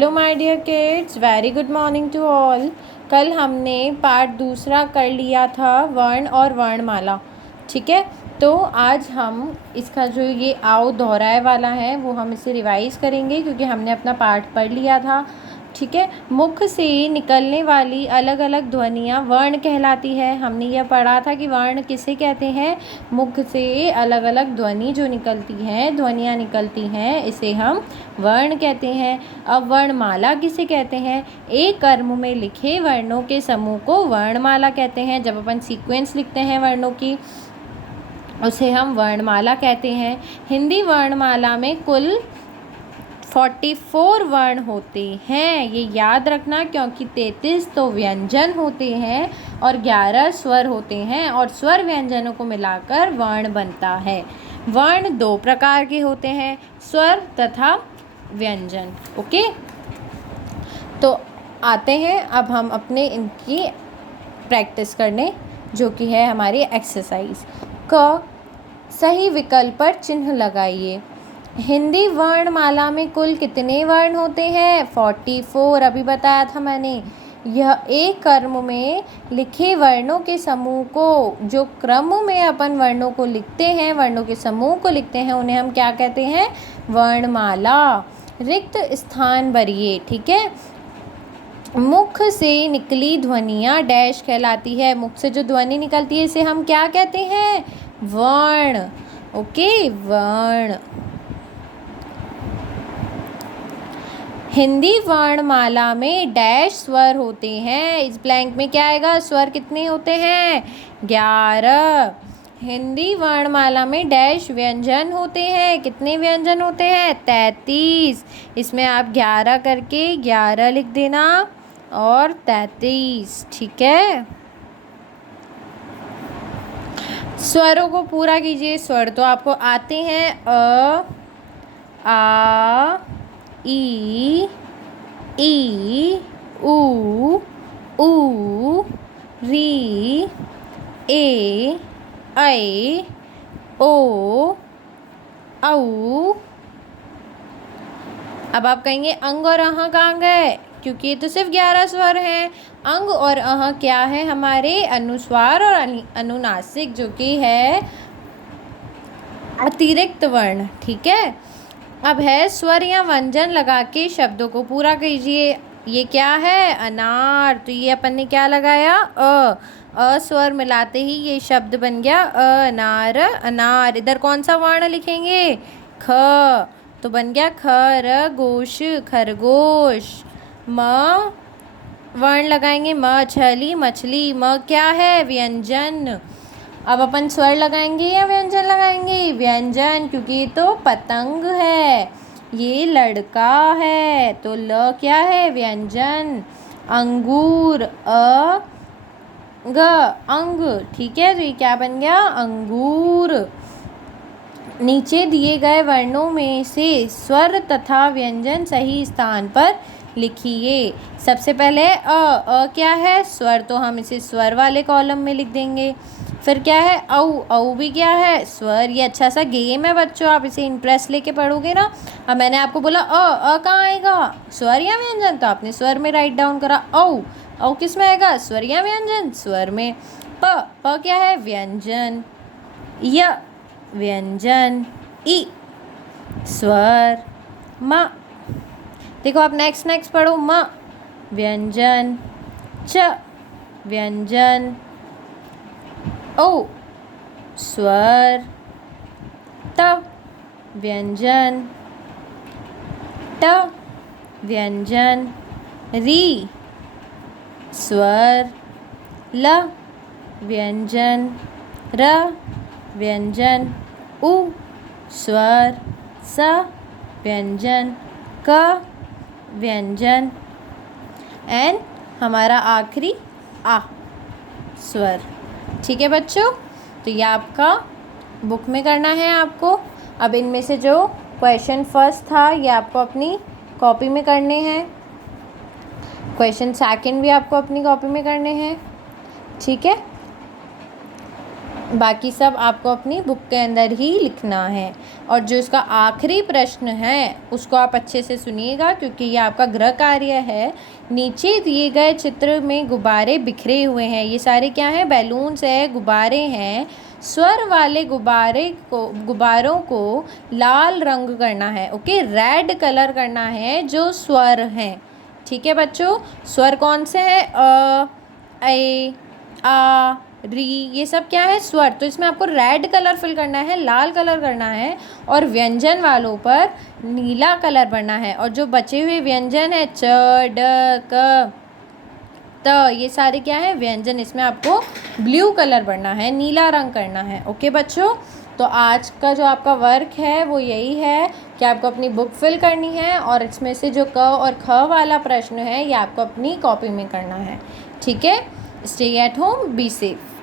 Hello my dear kids, very good morning to all. कल हमने part दूसरा कर लिया था वर्ण और वर्णमाला। ठीक है, तो आज हम इसका जो ये आओ दोहराए वाला है वो हम इसे रिवाइज़ करेंगे क्योंकि हमने अपना पार्ट पढ़ लिया था। ठीक है, मुख से निकलने वाली अलग अलग ध्वनियाँ वर्ण कहलाती है। हमने यह पढ़ा था कि वर्ण किसे कहते हैं, मुख से अलग अलग ध्वनि जो निकलती हैं, ध्वनियाँ निकलती हैं, इसे हम वर्ण कहते हैं। अब वर्णमाला किसे कहते हैं, एक क्रम में लिखे वर्णों के समूह को वर्णमाला कहते हैं। जब अपन सीक्वेंस लिखते हैं वर्णों की उसे हम वर्णमाला कहते हैं। हिंदी वर्णमाला में कुल 44 वर्ण होते हैं, ये याद रखना, क्योंकि 33 तो व्यंजन होते हैं और 11 स्वर होते हैं और स्वर व्यंजनों को मिलाकर वर्ण बनता है। वर्ण दो प्रकार के होते हैं, स्वर तथा व्यंजन। ओके, तो आते हैं अब हम अपने इनकी प्रैक्टिस करने, जो कि है हमारी एक्सरसाइज। क सही विकल्प पर चिन्ह लगाइए। हिंदी वर्णमाला में कुल कितने वर्ण होते हैं? 44। अभी बताया था मैंने। यह एक क्रम में लिखे वर्णों के समूह को, जो क्रम में अपन वर्णों को लिखते हैं, वर्णों के समूह को लिखते हैं, उन्हें हम क्या कहते हैं? वर्णमाला। रिक्त स्थान भरिए। ठीक है, मुख से निकली ध्वनियाँ डैश कहलाती है। मुख से जो ध्वनि निकलती है इसे हम क्या कहते हैं? वर्ण। ओके, वर्ण। हिंदी वर्णमाला में डैश स्वर होते हैं। इस ब्लैंक में क्या आएगा? स्वर कितने होते हैं? 11। हिंदी वर्णमाला में डैश व्यंजन होते हैं। कितने व्यंजन होते हैं? 33। इसमें आप 11 करके 11 लिख देना और 33। ठीक है, स्वरों को पूरा कीजिए। स्वर तो आपको आते हैं, अ, आ, ई, ऊ, री, ए, ऐ, ओ, औ। अब आप कहेंगे अंग और अह कहाँ गए, क्योंकि ये तो सिर्फ 11 स्वर हैं। अंग और अह क्या है? हमारे अनुस्वार और अनुनासिक, जो कि है अतिरिक्त वर्ण। ठीक है, अब है स्वर या व्यंजन लगा के शब्दों को पूरा कीजिए। ये क्या है? अनार। तो ये अपन ने क्या लगाया? अ स्वर मिलाते ही ये शब्द बन गया अनार, अनार। इधर कौन सा वर्ण लिखेंगे? ख, तो बन गया खरगोश, खरगोश। म वर्ण लगाएंगे, मछली, मछली। म क्या है? व्यंजन। अब अपन स्वर लगाएंगे या व्यंजन लगाएंगे? व्यंजन, क्योंकि ये तो पतंग है, ये लड़का है, तो ल क्या है? व्यंजन। अंगूर, अंग। ठीक है, तो ये क्या बन गया? अंगूर। नीचे दिए गए वर्णों में से स्वर तथा व्यंजन सही स्थान पर लिखिए। सबसे पहले अ क्या है? स्वर, तो हम इसे स्वर वाले कॉलम में लिख देंगे। फिर क्या है? औ भी क्या है? स्वर। ये अच्छा सा गेम है बच्चों, आप इसे इंटरेस्ट लेके पढ़ोगे ना। अब मैंने आपको बोला अ कहाँ आएगा? स्वर या व्यंजन? तो आपने स्वर में राइट डाउन करा। औ किस में आएगा? स्वर या व्यंजन? स्वर में। प क्या है? व्यंजन। य व्यंजन। ई स्वर। म, देखो आप नेक्स्ट पढ़ो। म व्यंजन। च व्यंजन। ओ स्वर। त व्यंजन। ट व्यंजन। री स्वर। ल व्यंजन। र व्यंजन। उ स्वर। स व्यंजन। क व्यंजन। एंड हमारा आखिरी आ स्वर। ठीक है बच्चों, तो ये आपका बुक में करना है आपको। अब इनमें से जो क्वेश्चन फर्स्ट था ये आपको अपनी कॉपी में करने हैं, क्वेश्चन सेकंड भी आपको अपनी कॉपी में करने हैं। ठीक है, बाकी सब आपको अपनी बुक के अंदर ही लिखना है। और जो इसका आखिरी प्रश्न है उसको आप अच्छे से सुनिएगा, क्योंकि ये आपका गृह कार्य है। नीचे दिए गए चित्र में गुब्बारे बिखरे हुए हैं। ये सारे क्या हैं? बैलून्स है, गुब्बारे हैं। स्वर वाले गुब्बारों को लाल रंग करना है। ओके, रेड कलर करना है जो स्वर हैं। ठीक है बच्चों, स्वर कौन से हैं? अ, ए, आ, री, ये सब क्या है? स्वर। तो इसमें आपको रेड कलर फिल करना है, लाल कलर करना है, और व्यंजन वालों पर नीला कलर भरना है। और जो बचे हुए व्यंजन है च, ड, क, त, ये सारे क्या है? व्यंजन। इसमें आपको ब्लू कलर भरना है, नीला रंग करना है। ओके बच्चों, तो आज का जो आपका वर्क है वो यही है कि आपको अपनी बुक फिल करनी है, और इसमें से जो क और ख वाला प्रश्न है ये आपको अपनी कॉपी में करना है। ठीक है, stay at home, be safe.